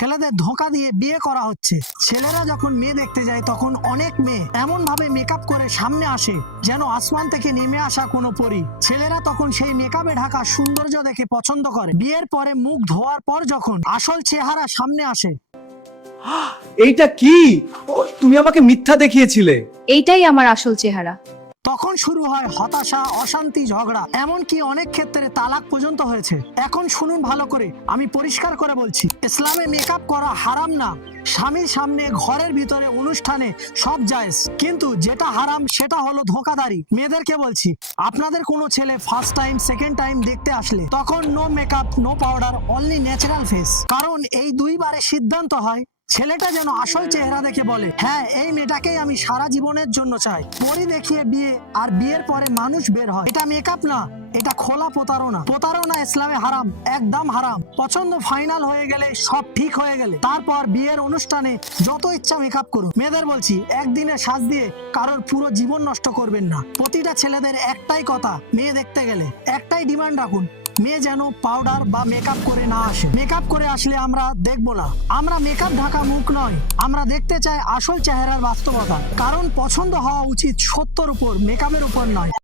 ছেলেদের ধোঁকা দিয়ে বিয়ে করা হচ্ছে। ছেলেরা যখন মেয়ে দেখতে যায় তখন অনেক মেয়ে এমন ভাবে মেকআপ করে সামনে আসে যেন আসমান থেকে নেমে আসা কোনো পরী। ছেলেরা তখন সেই মেকআপে ঢাকা সৌন্দর্য দেখে পছন্দ করে। বিয়ের পরে মুখ ধোয়ার পর যখন আসল চেহারা সামনে আসে, এইটা কি? তুমি আমাকে মিথ্যা দেখিয়েছিলে। এইটাই আমার আসল চেহারা। তখন শুরু হয় হতাশা, অশান্তি, ঝগড়া, এমনকি অনেক ক্ষেত্রে তালাক পর্যন্ত হয়েছে। এখন শুনুন ভালো করে, আমি পরিষ্কার করে বলছি, ইসলামে মেকআপ করা হারাম না। স্বামীর সামনে, ঘরের ভিতরে, অনুষ্ঠানে সব জায়েজ, কিন্তু যেটা হারাম সেটা হলো ধোঁকাদারি। মেয়েদেরকে বলছি, আপনাদের কোনো ছেলে ফার্স্ট টাইম, সেকেন্ড টাইম দেখতে আসলে তখন no makeup, no powder, only natural face. কারণ এই দুইবারে সিদ্ধান্ত হয় ছেলেটা যেন আসল চেহারা দেখে বলে, হ্যাঁ এই মেয়েটাকেই আমি সারা জীবনের জন্য চাই। পরি দেখিয়ে বিয়ে, আর বিয়ের পরে মানুষ বের হয়। এটা মেকআপ না, এটা খোলা প্রতারণা। প্রতারণা ইসলামে হারাম, একদম হারাম। পছন্দ ফাইনাল হয়ে গেলে, সব ঠিক হয়ে গেলে, তারপর বিয়ের অনুষ্ঠানে যত ইচ্ছা মেকআপ করুন। মেয়েদের বলছি, একদিনের সাজ দিয়ে কারোর পুরো জীবন নষ্ট করবেন না। প্রতিটা ছেলেদের একটাই কথা, মেয়ে দেখতে গেলে একটাই ডিমান্ড রাখুন, মেয়ে যেন পাউডার বা মেকআপ করে না আসে। মেকআপ করে আসলে আমরা দেখবো না। আমরা মেকআপ ঢাকা মুখ নয়, আমরা দেখতে চাই আসল চেহারার বাস্তবতা। কারণ পছন্দ হওয়া উচিত সত্যর উপর, মেকআপের উপর নয়।